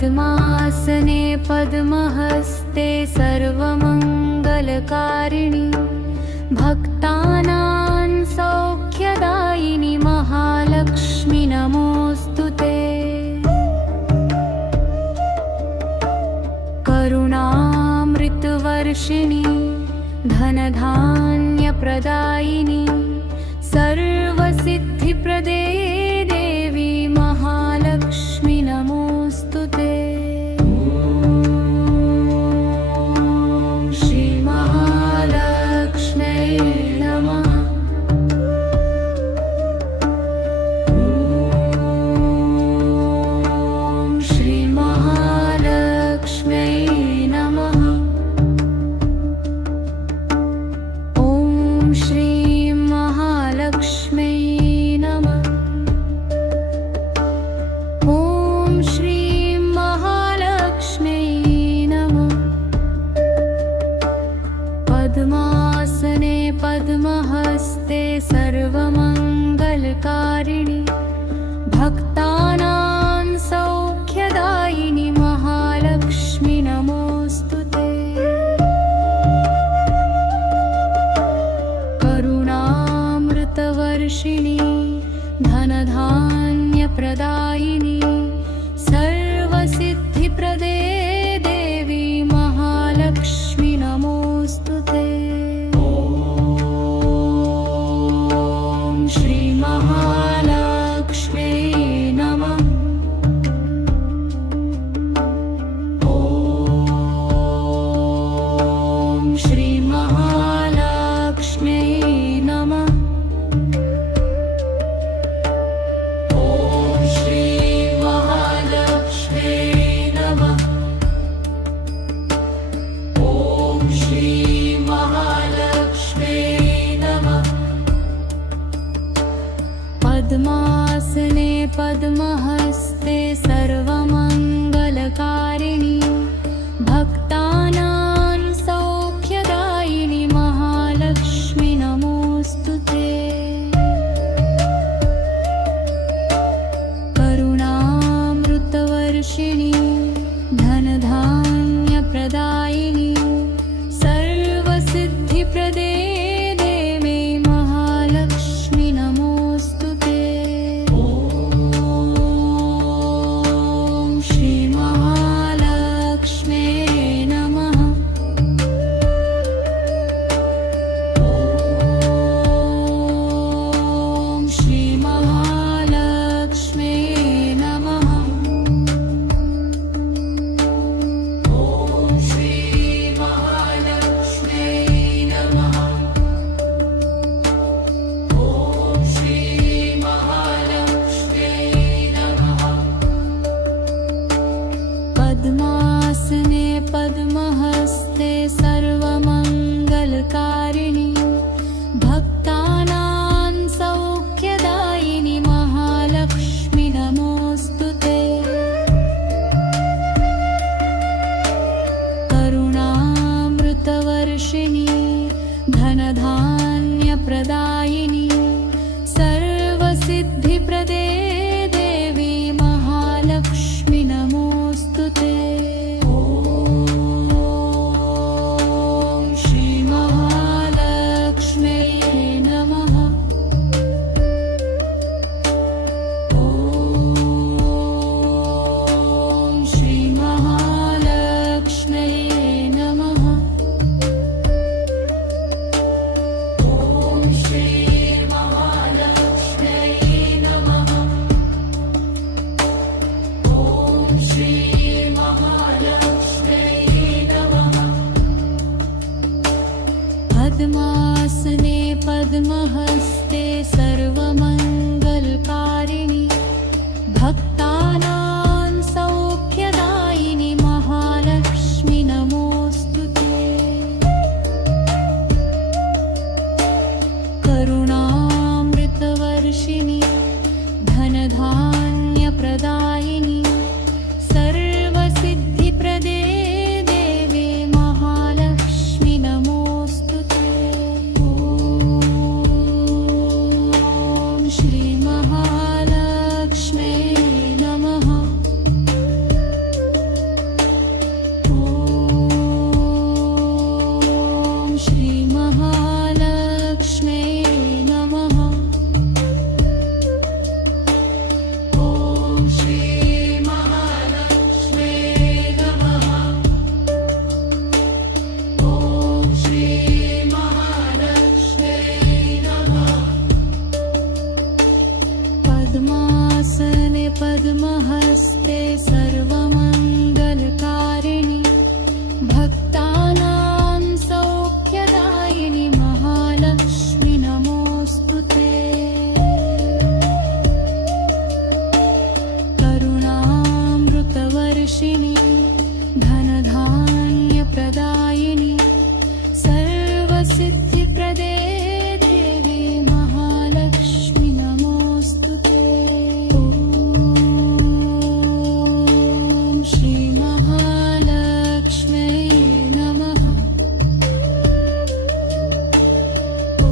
पद्मासने पद्महस्ते सर्वमङ्गलकारिणि भक्तानां सौख्यदायिनि महालक्ष्मि नमोऽस्तु ते। करुणामृतवर्षिणि धनधान्यप्रदायिनि सर्वसिद्धिप्रदे देवी महालक्ष्मि नमोऽस्तु ते। पद्मासने पद्महस्ते सर्वमङ्गलकारिणि भक्तानां सौख्यदायिनि महालक्ष्मि नमोऽस्तु ते। करुणामृतवर्षिणि धनधान्यप्रदायिनि सर्वसिद्धिप्रदे देवी महालक्ष्मि नमोऽस्तु ते। ॐ श्री महालक्ष्म्यै नमः। ॐ श्री महालक्ष्म्यै नमः। ॐ श्री महालक्ष्म्यै नमः। ॐ श्री महालक्ष्म्यै नमः। पद्मासने पद्महस्ते सर्वमङ्गलकारिणि भक्तानां सौख्यदायिनि महालक्ष्मि नमोऽस्तु ते। करुणामृतवर्षिणि धनधान्यप्रदायिनि सर्वसिद्धिप्रदे देवी महालक्ष्मि नमोऽस्तु ते। ॐ श्री महालक्ष्म्यै नमः। ॐ श्री महालक्ष्म्यै नमः। ॐ श्री महालक्ष्म्यै नमः। ॐ श्री महालक्ष्म्यै नमः। पद्मासने पद्महस्ते सर्वमङ्गलकारिणि भक्तानां सौख्यदायिनि महालक्ष्मि नमोऽस्तु ते। करुणामृतवर्षिणि धनधान्यप्रदायिनि सर्वसिद्धिप्रदे देवी महालक्ष्मि नमोऽस्तु ते। ॐ श्री महालक्ष्म्यै नमः। ॐ श्री महालक्ष्म्यै नमः। ॐ श्री महालक्ष्म्यै नमः। ॐ श्री महालक्ष्म्यै नमः। पद्मासने पद्महस्ते सर्वमङ्गलकारिणि भक्तानां सौख्यदायिनि महालक्ष्मि नमोऽस्तु ते। करुणामृतवर्षिणि धनधान्यप्रदायिनि सर्वसिद्धिप्रदे देवी महालक्ष्मि नमोऽस्तु ते। ॐ श्री महालक्ष्म्यै नमः। पद्मासने पद्महस्ते सर्वमङ्गलकारिणि भक्तानां सौख्यदायिनि महालक्ष्मि नमोऽस्तु ते। करुणामृतवर्षिणि धनधान्यप्रदायिनि सर्वसिद्धिप्रदे देवी महालक्ष्मि नमोऽस्तु ते। ॐ श्रीमहालक्ष्म्यै नमः। ॐ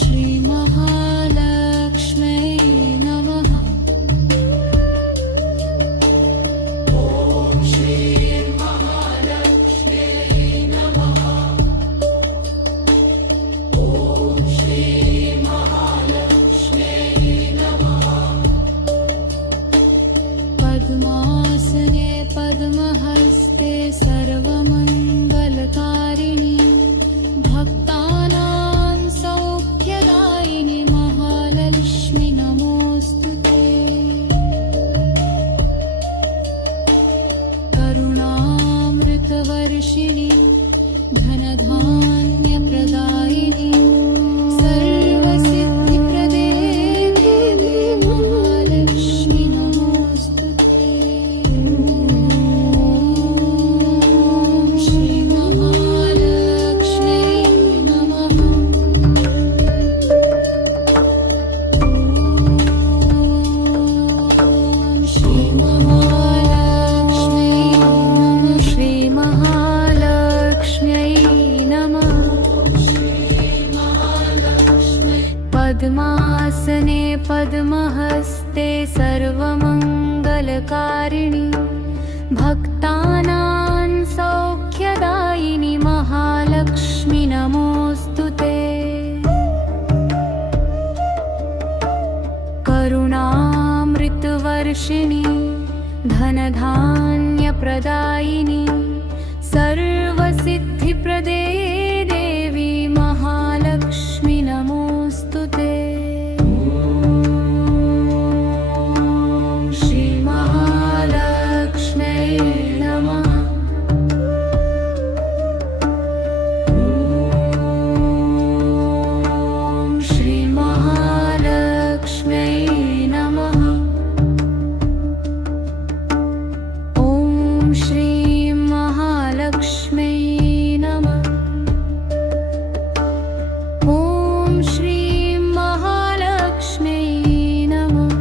श्रीमहालक्ष्म्यै नमः। पद्मासने पद्महस्ते सर्वमङ्गलकारिणि भक्तानां सौख्यदायिनि महालक्ष्मि नमोऽस्तु ते। करुणामृतवर्षिणि धनधान्यप्रदायिनि सर्वसिद्धिप्रदे देवी महालक्ष्मि नमोऽस्तु ते। ॐ श्रीमहालक्ष्म्यै नमः। ॐ श्रीमहालक्ष्म्यै नमः। श्रीमहालक्ष्म्यै नमः। पद्मासने पद्महस्ते सर्वमङ्गलकारिणि भक्तानां सौख्यदायिनि महालक्ष्मि नमोऽस्तु ते। करुणामृतवर्षिणि धनधान्यप्रदायिनि सर्वसिद्धिप्रदे देवी महालक्ष्मि नमोऽस्तु ते। ॐ श्रीमहालक्ष्म्यै नमः। ॐ श्रीमहालक्ष्म्यै नमः। ॐ श्रीमहालक्ष्म्यै नमः। ॐ श्रीमहालक्ष्म्यै नमः।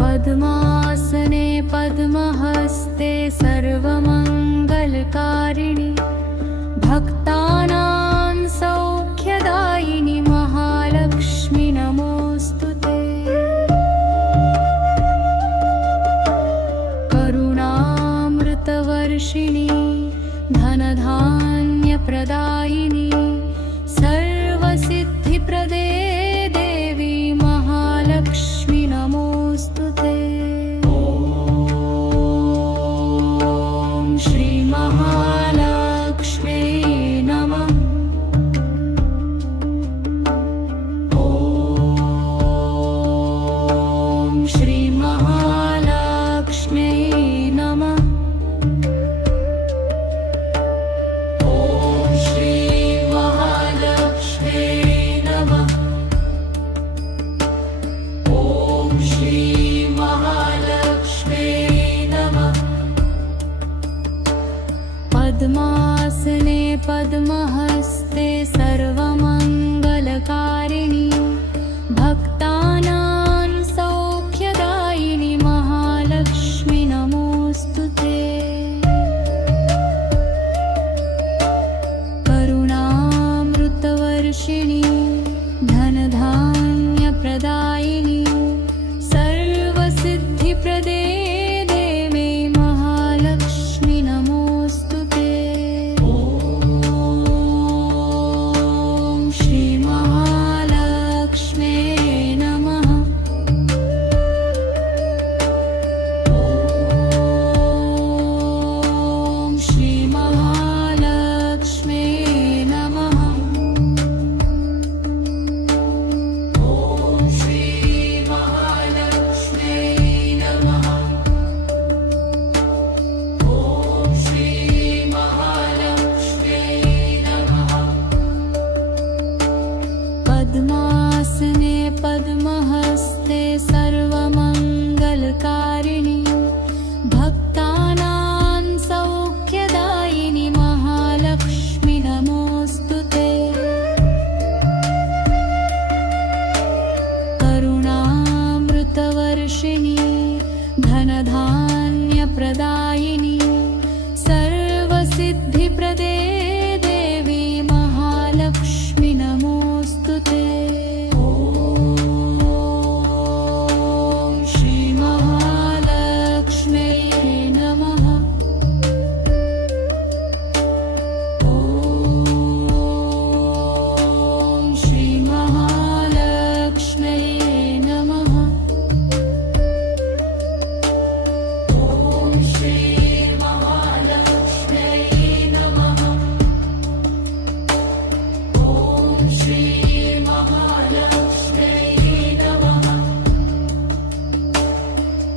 पद्मासने पद्महस्ते सर्वमङ्गलकारिणि भक्तानां सौख्यदायिनि महालक्ष्मि नमोऽस्तु ते। करुणामृतवर्षिणि धनधान्यप्रदायिनि सर्वसिद्धिप्रदे देवी महालक्ष्मि नमोऽस्तु ते। ॐ श्रीमहालक्ष्म्यै नमः। ॐ श्रीमहालक्ष्म्यै नमः। ॐ श्रीमहालक्ष्म्यै नमः। ॐ श्रीमहालक्ष्म्यै नमः। पद्मासने पद्महस्ते सर्वमङ्गलकारिणि भक्तानां सौख्यदायिनि महालक्ष्मि नमोऽस्तु ते। करुणामृतवर्षिणि धनधान्यप्रदायिनि सर्वसिद्धिप्रदे देवी महालक्ष्मि नमोऽस्तु ते। ॐ श्रीमहालक्ष्म्यै नमः। ॐ श्रीमहालक्ष्म्यै नमः।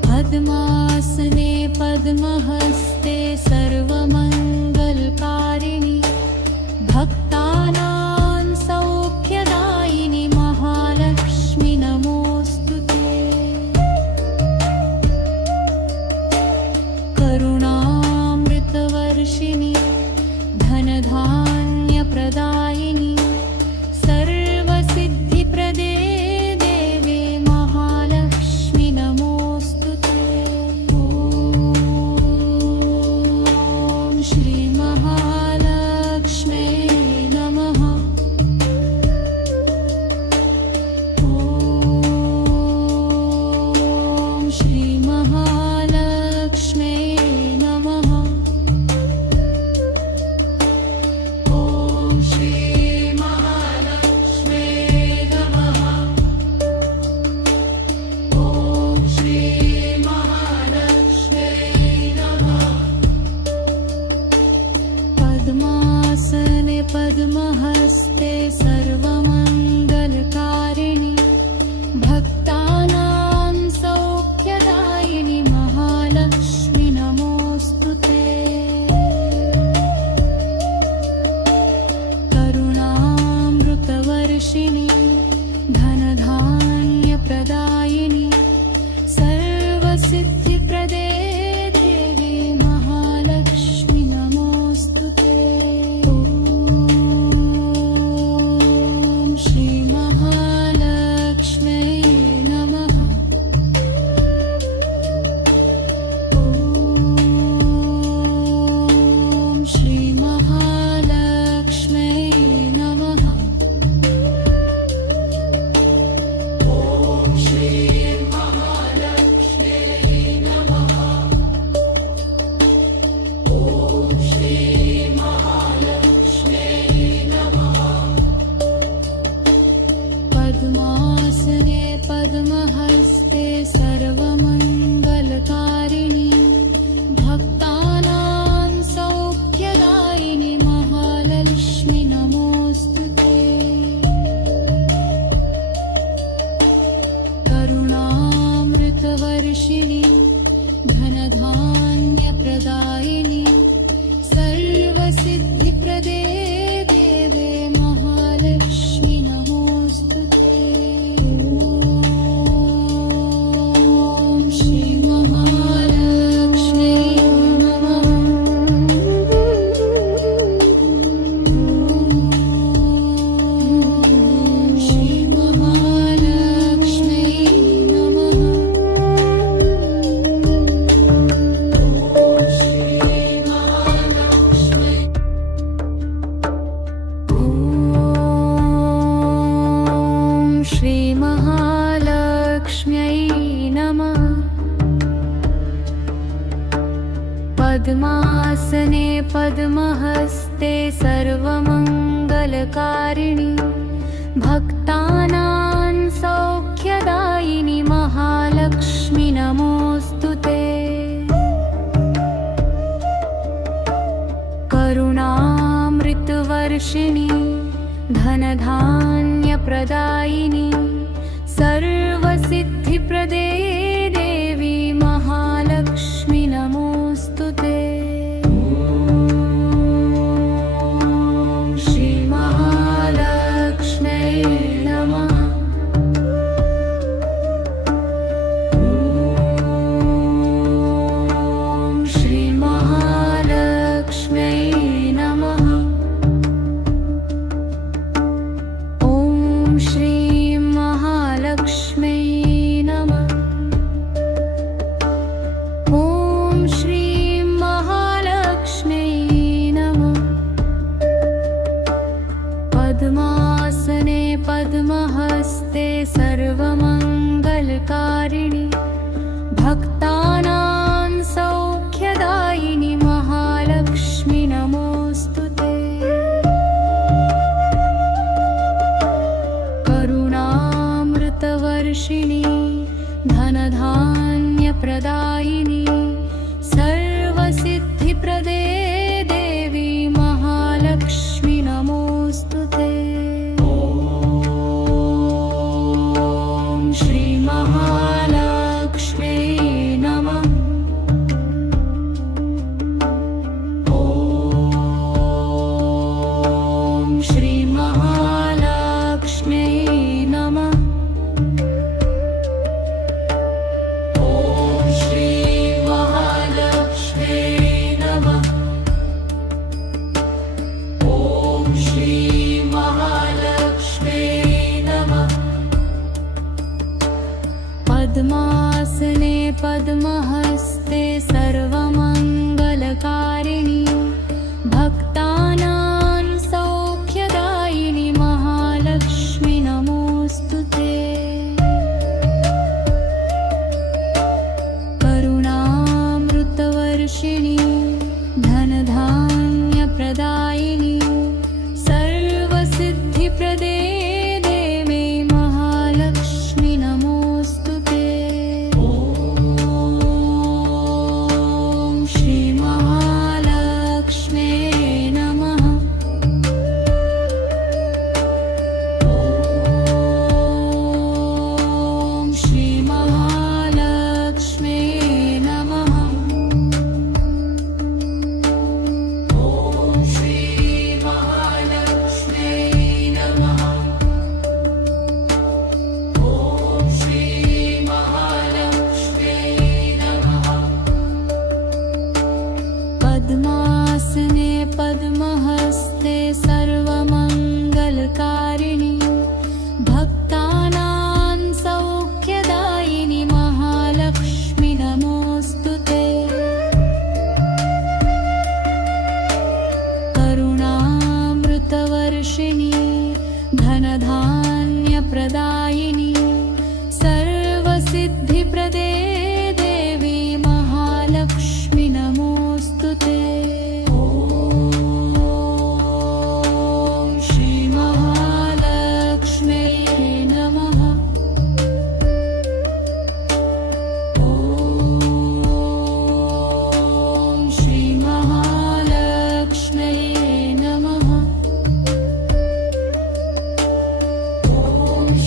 पद्मासने पद्महस्ते सर्वमङ्गलकारिणि भक्तानां सौख्यदायिनि महालक्ष्मि नमोऽस्तु ते। करुणामृतवर्षिणि धनधान्यप्रदायिनि सर्वसिद्धिप्रदे देवे महालक्ष्मि नमोऽस्तु ते। ॐ श्रीमहालक्ष्म्यै नमः। ॐ श्रीमहालक्ष्म्यै नमः। ॐ श्रीमहालक्ष्म्यै नमः। ॐ श्रीमहालक्ष्म्यै नमः। पद्मासने पद्महस्ते सर्वमङ्गलकारिणि भक्तानां सौख्यदायिनि महालक्ष्मि नमोऽस्तु ते। करुणामृतवर्षिणि धनधान्यप्रदायिनि सर्वसिद्धिप्रदे देवी महालक्ष्मि नमोऽस्तु ते। ॐ श्रीमहालक्ष्म्यै नमः। ॐ श्रीमहालक्ष्म्यै नमः। ॐ श्रीमहालक्ष्म्यै नमः। ॐ श्रीमहालक्ष्म्यै नमः। पद्मासने पद्महस्ते सर्वमङ्गलकारिणि भक्तानां सौख्यदायिनि महालक्ष्मि नमोऽस्तु ते। करुणामृतवर्षिणि धनधान्यप्रदायिनि सर्वसिद्धिप्रदे देवे महालक्ष्मि नमोऽस्तु ते। ॐ श्रीमहालक्ष्म्यै नमः। ॐ श्रीमहालक्ष्म्यै नमः। ॐ श्रीमहालक्ष्म्यै नमः। पद्मासने पद्महस्ते सर्वमङ्गलकारिणि भक्तानां सौख्यदायिनि महालक्ष्मि नमोऽस्तु ते। करुणामृतवर्षिणि धनधान्यप्रदायिनि सर्वसिद्धिप्रदे देवी महालक्ष्मि नमोऽस्तु ते। ॐ श्रीमहालक्ष्म्यै नमः। ॐ श्रीमहालक्ष्म्यै नमः। ॐ श्रीमहालक्ष्म्यै नमः। ॐ श्रीमहालक्ष्म्यै नमः। पद्मासने पद्महस्ते सर्वमङ्गलकारिणि भक्तानां सौख्यदायिनि महालक्ष्मि नमोऽस्तु ते। करुणामृतवर्षिणि धनधान्यप्रदायिनि सर्वसिद्धिप्रदे देवी महालक्ष्मि नमोऽस्तु ते। ॐ पद्महस्ते सर्वमङ्गलकारिणि भक्तानां सौख्यदायिनि महालक्ष्मि नमोऽस्तु ते। करुणामृतवर्षिणि धनधान्यप्रदायिनि सर्वसिद्धिप्रदे देवे महालक्ष्मि नमोऽस्तु ते। ॐ श्रीमहालक्ष्म्यै नमः। ॐ श्रीमहालक्ष्म्यै नमः। पद्मासने पद्महस्ते सर्वमङ्गलकारिणि भक्तानां सौख्यदायिनि महालक्ष्मि नमोऽस्तु ते। करुणामृतवर्षिणि धनधान्यप्रदायिनि सर्वसिद्धिप्रदे देवी महालक्ष्मि नमोऽस्तु ते। ॐ श्रीमहालक्ष्म्यै नमः। ॐ श्रीमहालक्ष्म्यै नमः। ॐ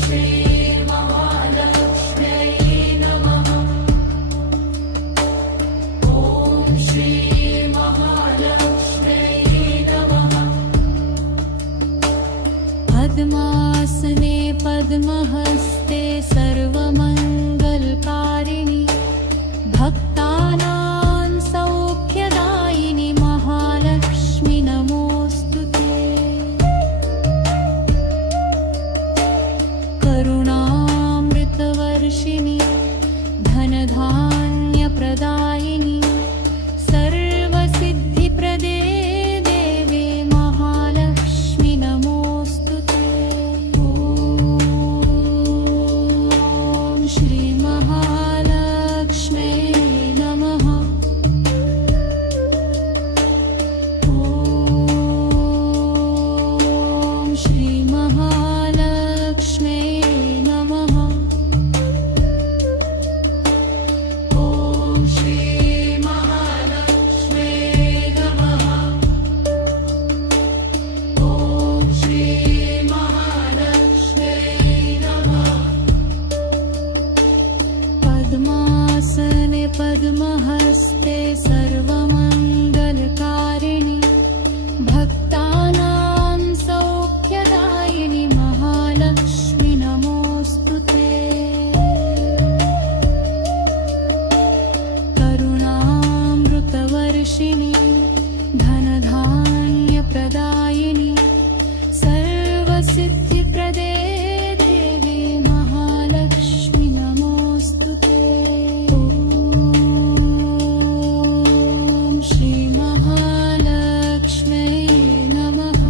श्रीमहालक्ष्म्यै नमः। ॐ श्रीमहालक्ष्म्यै नमः। पद्मासने पद्महस्ते सर्वमङ्गलकारिणि भक्तानां सौख्यदायिनि महालक्ष्मि नमोऽस्तु ते। करुणामृतवर्षिणि धनधान्यप्रदायिनि सर्वसिद्धिप्रदे देवे महालक्ष्मि नमोऽस्तु ते। ॐ श्रीमहालक्ष्म्यै नमः। ॐ श्रीमहालक्ष्म्यै नमः। ॐ श्रीमहालक्ष्म्यै नमः। ॐ श्रीमहालक्ष्म्यै नमः। पद्मासने पद्महस्ते सर्वमङ्गलकारिणि भक्तानां सौख्यदायिनि महालक्ष्मि नमोऽस्तु ते। करुणामृतवर्षिणि धनधान्यप्रदायिनि सर्वसिद्धिप्रदे देवी महालक्ष्मि नमोऽस्तु ते। ॐ श्रीमहालक्ष्म्यै नमः।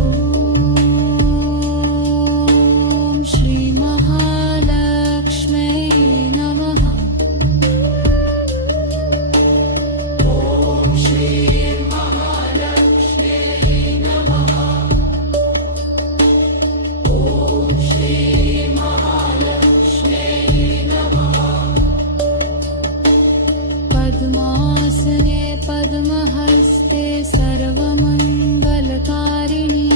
ॐ श्रीमहालक्ष्म्यै नमः। ॐ श्रीमहालक्ष्म्यै नमः। ॐ श्रीमहालक्ष्म्यै नमः। पद्मासने पद्महस्ते सर्वमङ्गलकारिणि